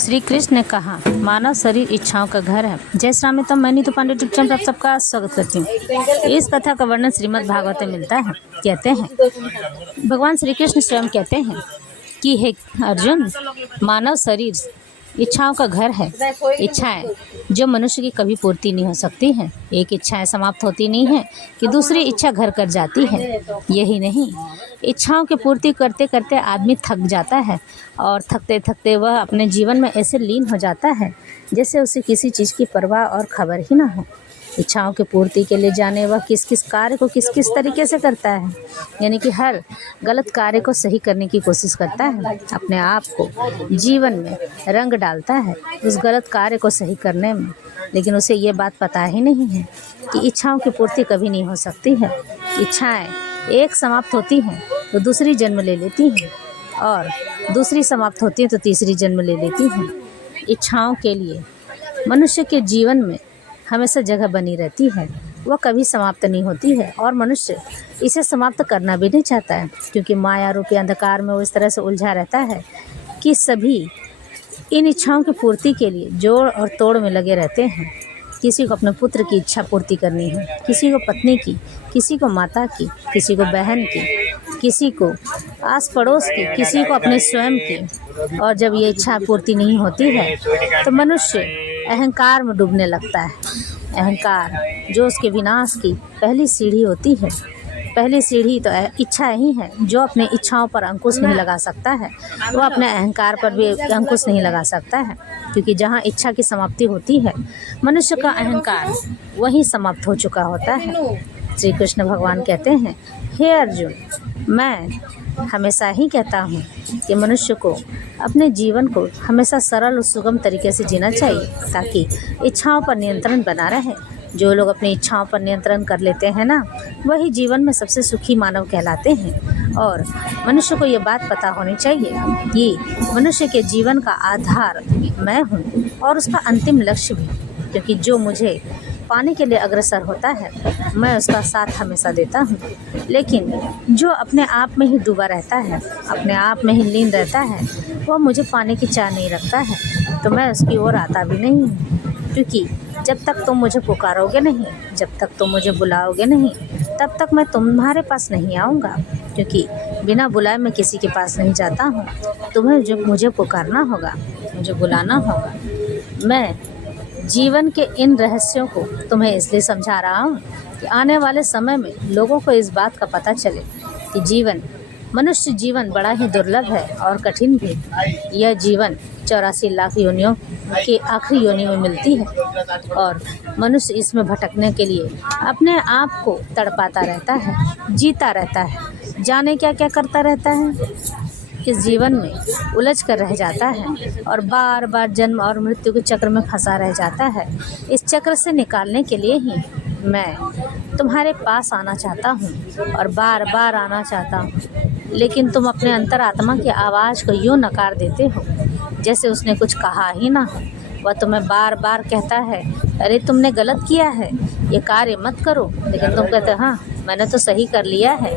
श्री कृष्ण ने कहा, मानव शरीर इच्छाओं का घर है। जय श्री राम। तो मैं नीतू पांडे यूट्यूब चैनल पर आप सबका स्वागत करती हूँ। इस कथा का वर्णन श्रीमद् भागवत में मिलता है। कहते हैं, भगवान श्री कृष्ण स्वयं कहते हैं कि हे अर्जुन, मानव शरीर इच्छाओं का घर है। इच्छाएं जो मनुष्य की कभी पूर्ति नहीं हो सकती हैं। एक इच्छाएं समाप्त होती नहीं है कि दूसरी इच्छा घर कर जाती है। यही नहीं, इच्छाओं की पूर्ति करते करते आदमी थक जाता है और थकते थकते वह अपने जीवन में ऐसे लीन हो जाता है जैसे उसे किसी चीज़ की परवाह और खबर ही ना हो। इच्छाओं की पूर्ति के लिए जाने वह किस किस कार्य को किस किस तरीके से करता है, यानी कि हर गलत कार्य को सही करने की कोशिश करता है। अपने आप को जीवन में रंग डालता है उस गलत कार्य को सही करने में, लेकिन उसे ये बात पता ही नहीं है कि इच्छाओं की पूर्ति कभी नहीं हो सकती है। इच्छाएं एक समाप्त होती हैं तो दूसरी जन्म ले लेती हैं और दूसरी समाप्त होती है तो तीसरी जन्म ले लेती हैं। इच्छाओं के लिए मनुष्य के जीवन में हमेशा जगह बनी रहती है, वह कभी समाप्त नहीं होती है और मनुष्य इसे समाप्त करना भी नहीं चाहता है, क्योंकि माया रूपी अंधकार में वो इस तरह से उलझा रहता है कि सभी इन इच्छाओं की पूर्ति के लिए जोड़ और तोड़ में लगे रहते हैं। किसी को अपने पुत्र की इच्छा पूर्ति करनी है, किसी को पत्नी की, किसी को माता की, किसी को बहन की, किसी को आस पड़ोस की, किसी को अपने स्वयं की। और जब ये इच्छा पूर्ति नहीं होती है तो मनुष्य अहंकार में डूबने लगता है। अहंकार जो उसके विनाश की पहली सीढ़ी होती है। पहली सीढ़ी तो इच्छा ही है। जो अपने इच्छाओं पर अंकुश नहीं लगा सकता है वो अपने अहंकार पर भी अंकुश नहीं लगा सकता है, क्योंकि जहाँ इच्छा की समाप्ति होती है मनुष्य का अहंकार वहीं समाप्त हो चुका होता है। श्री कृष्ण भगवान कहते हैं, हे अर्जुन, मैं हमेशा ही कहता हूँ कि मनुष्य को अपने जीवन को हमेशा सरल और सुगम तरीके से जीना चाहिए, ताकि इच्छाओं पर नियंत्रण बना रहे। जो लोग अपनी इच्छाओं पर नियंत्रण कर लेते हैं ना, वही जीवन में सबसे सुखी मानव कहलाते हैं। और मनुष्य को ये बात पता होनी चाहिए कि मनुष्य के जीवन का आधार मैं हूँ और उसका अंतिम लक्ष्य भी, क्योंकि जो मुझे पाने के लिए अग्रसर होता है मैं उसका साथ हमेशा देता हूँ। लेकिन जो अपने आप में ही डूबा रहता है, अपने आप में ही लीन रहता है, वह मुझे पाने की चाह नहीं रखता है, तो मैं उसकी ओर आता भी नहीं हूँ। क्योंकि जब तक तुम मुझे पुकारोगे नहीं, जब तक तुम मुझे बुलाओगे नहीं, तब तक मैं तुम्हारे पास नहीं आऊँगा। क्योंकि बिना बुलाए मैं किसी के पास नहीं जाता हूँ। तुम्हें जो मुझे पुकारना होगा, मुझे बुलाना होगा। मैं जीवन के इन रहस्यों को तुम्हें इसलिए समझा रहा हूँ कि आने वाले समय में लोगों को इस बात का पता चले कि मनुष्य जीवन बड़ा ही दुर्लभ है और कठिन भी। यह जीवन 84 लाख योनियों की आखिरी योनि में मिलती है और मनुष्य इसमें भटकने के लिए अपने आप को तड़पाता रहता है, जीता रहता है, जाने क्या क्या करता रहता है। इस जीवन में उलझ कर रह जाता है और बार बार जन्म और मृत्यु के चक्र में फंसा रह जाता है। इस चक्र से निकालने के लिए ही मैं तुम्हारे पास आना चाहता हूँ और बार बार आना चाहता हूँ, लेकिन तुम अपने अंतरात्मा की आवाज़ को यूँ नकार देते हो जैसे उसने कुछ कहा ही ना हो। वह तुम्हें बार बार कहता है, अरे तुमने गलत किया है, ये कार्य मत करो, लेकिन तुम कहते हो हाँ मैंने तो सही कर लिया है।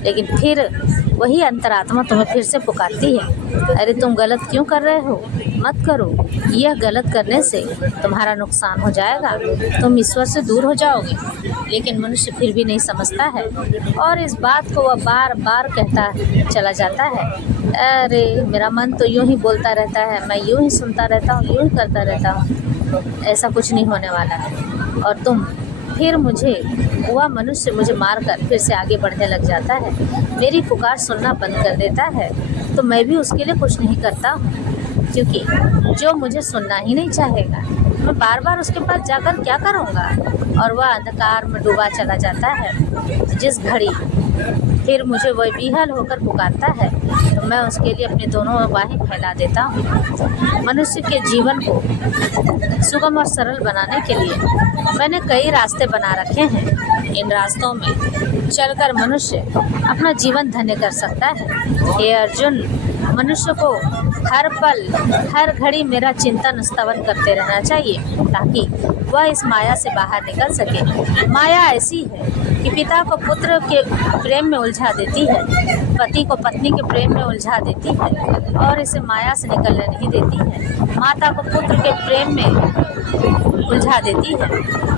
लेकिन फिर वही अंतरात्मा तुम्हें फिर से पुकारती है, अरे तुम गलत क्यों कर रहे हो, मत करो, यह गलत करने से तुम्हारा नुकसान हो जाएगा, तुम ईश्वर से दूर हो जाओगे। लेकिन मनुष्य फिर भी नहीं समझता है और इस बात को वह बार बार कहता चला जाता है। अरे मेरा मन तो यूँ ही बोलता रहता है, मैं यूँ ही सुनता रहता हूँ, यूँ ही करता रहता हूँ, ऐसा कुछ नहीं होने वाला है। और तुम फिर वह मनुष्य मुझे मारकर फिर से आगे बढ़ने लग जाता है, मेरी पुकार सुनना बंद कर देता है, तो मैं भी उसके लिए कुछ नहीं करता हूँ, क्योंकि जो मुझे सुनना ही नहीं चाहेगा मैं बार बार उसके पास जाकर क्या करूँगा। और वह अंधकार में डूबा चला जाता है। जिस घड़ी फिर मुझे वह विहल होकर पुकारता है तो मैं उसके लिए अपने दोनों बाहें फैला देता हूँ। मनुष्य के जीवन को सुगम और सरल बनाने के लिए मैंने कई रास्ते बना रखे हैं। इन रास्तों में चलकर मनुष्य अपना जीवन धन्य कर सकता है। हे अर्जुन, मनुष्य को हर पल हर घड़ी मेरा चिंतन स्तवन करते रहना चाहिए, ताकि वह इस माया से बाहर निकल सके। माया ऐसी है कि पिता को पुत्र के प्रेम में उलझा देती है, पति को पत्नी के प्रेम में उलझा देती है और इसे माया से निकलने नहीं देती है। माता को पुत्र के प्रेम में उलझा देती है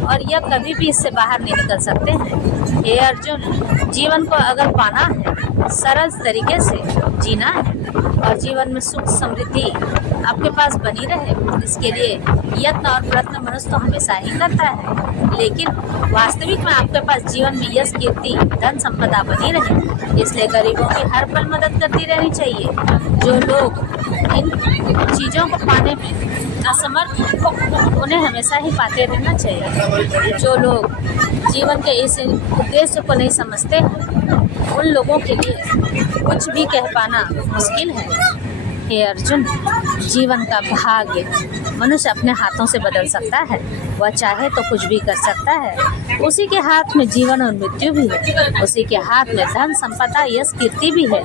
और यह कभी भी इससे बाहर नहीं निकल सकते हैं। हे अर्जुन, जीवन को अगर पाना है, सरल तरीके से जीना है और जीवन में सुख समृद्धि आपके पास बनी रहे, इसके लिए यत्न और प्रयत्न मनुष्य तो हमेशा ही करता है, लेकिन वास्तविक में आपके पास जीवन में यश, कीर्ति, धन संपदा बनी रहे, इसलिए गरीबों की हर पल मदद करती रहनी चाहिए। जो लोग इन चीज़ों को पाने में असमर्थ हैं, उन्हें हमेशा ही पाते रहना चाहिए। जो लोग जीवन के इस उद्देश्य को नहीं समझते हैं, उन लोगों के लिए कुछ भी कह पाना मुश्किल है। हे अर्जुन, जीवन का भाग्य मनुष्य अपने हाथों से बदल सकता है। वह चाहे तो कुछ भी कर सकता है। उसी के हाथ में जीवन और मृत्यु भी है, उसी के हाथ में धन संपदा, यश, कीर्ति भी है।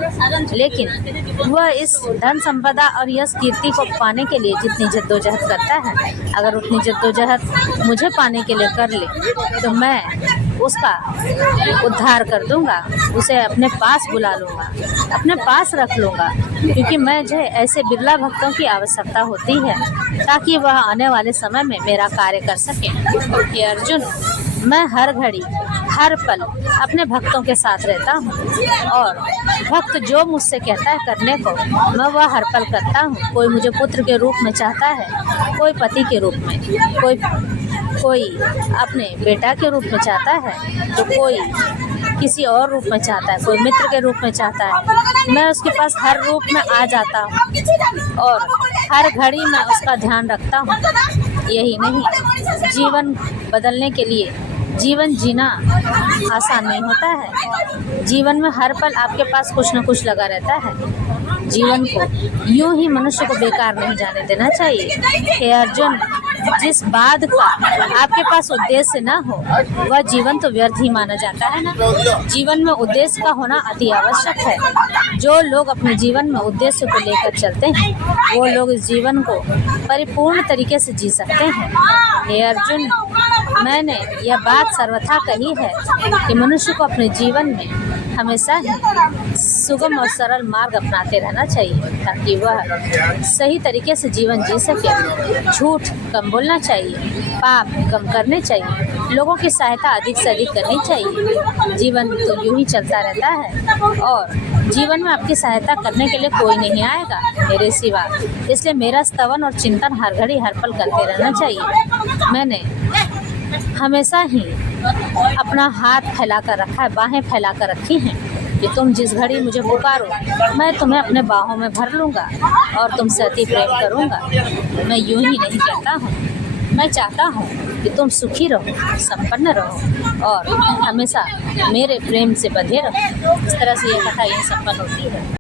लेकिन वह इस धन संपदा और यश, कीर्ति को पाने के लिए जितनी जद्दोजहद करता है, अगर उतनी जद्दोजहद मुझे पाने के लिए कर ले तो मैं उसका उद्धार कर दूंगा, उसे अपने पास बुला लूँगा, अपने पास रख लूँगा, क्योंकि मुझे ऐसे बिरला भक्तों की आवश्यकता होती है ताकि वह आने वाले समय में मेरा कार्य कर सके। हे अर्जुन, मैं हर घड़ी हर पल अपने भक्तों के साथ रहता हूँ और भक्त जो मुझसे कहता है करने को, मैं वह हर पल करता हूँ। कोई मुझे पुत्र के रूप में चाहता है, कोई पति के रूप में, कोई अपने बेटा के रूप में चाहता है, तो कोई किसी और रूप में चाहता है, कोई मित्र के रूप में चाहता है। मैं उसके पास हर रूप में आ जाता हूँ और हर घड़ी में उसका ध्यान रखता हूँ। यही नहीं, जीवन बदलने के लिए जीवन जीना आसान नहीं होता है। जीवन में हर पल आपके पास कुछ न कुछ लगा रहता है। जीवन को यूं ही मनुष्य को बेकार नहीं जाने देना चाहिए। हे अर्जुन, जिस बात का आपके पास उद्देश्य न हो, वह जीवन तो व्यर्थ ही माना जाता है ना। जीवन में उद्देश्य का होना अति आवश्यक है। जो लोग अपने जीवन में उद्देश्य को लेकर चलते हैं, वो लोग इस जीवन को परिपूर्ण तरीके से जी सकते हैं। हे अर्जुन, मैंने यह बात सर्वथा कही है कि मनुष्य को अपने जीवन में हमेशा ही सुगम और सरल मार्ग अपनाते रहना चाहिए ताकि वह सही तरीके से जीवन जी सके। झूठ कम बोलना चाहिए, पाप कम करने चाहिए, लोगों की सहायता अधिक से अधिक करनी चाहिए। जीवन तो यूं ही चलता रहता है और जीवन में आपकी सहायता करने के लिए कोई नहीं आएगा मेरे सिवा, इसलिए मेरा स्तवन और चिंतन हर घड़ी हर पल करते रहना चाहिए। मैंने हमेशा ही अपना हाथ फैला कर रखा है, बाहें फैला कर रखी हैं कि तुम जिस घड़ी मुझे पुकारो, मैं तुम्हें अपने बाहों में भर लूँगा और तुमसे अति प्रेम करूँगा। मैं यूं ही नहीं कहता हूँ, मैं चाहता हूँ कि तुम सुखी रहो, संपन्न रहो और हमेशा मेरे प्रेम से बंधे रहो। इस तरह से यह कथा यही संपन्न होती है।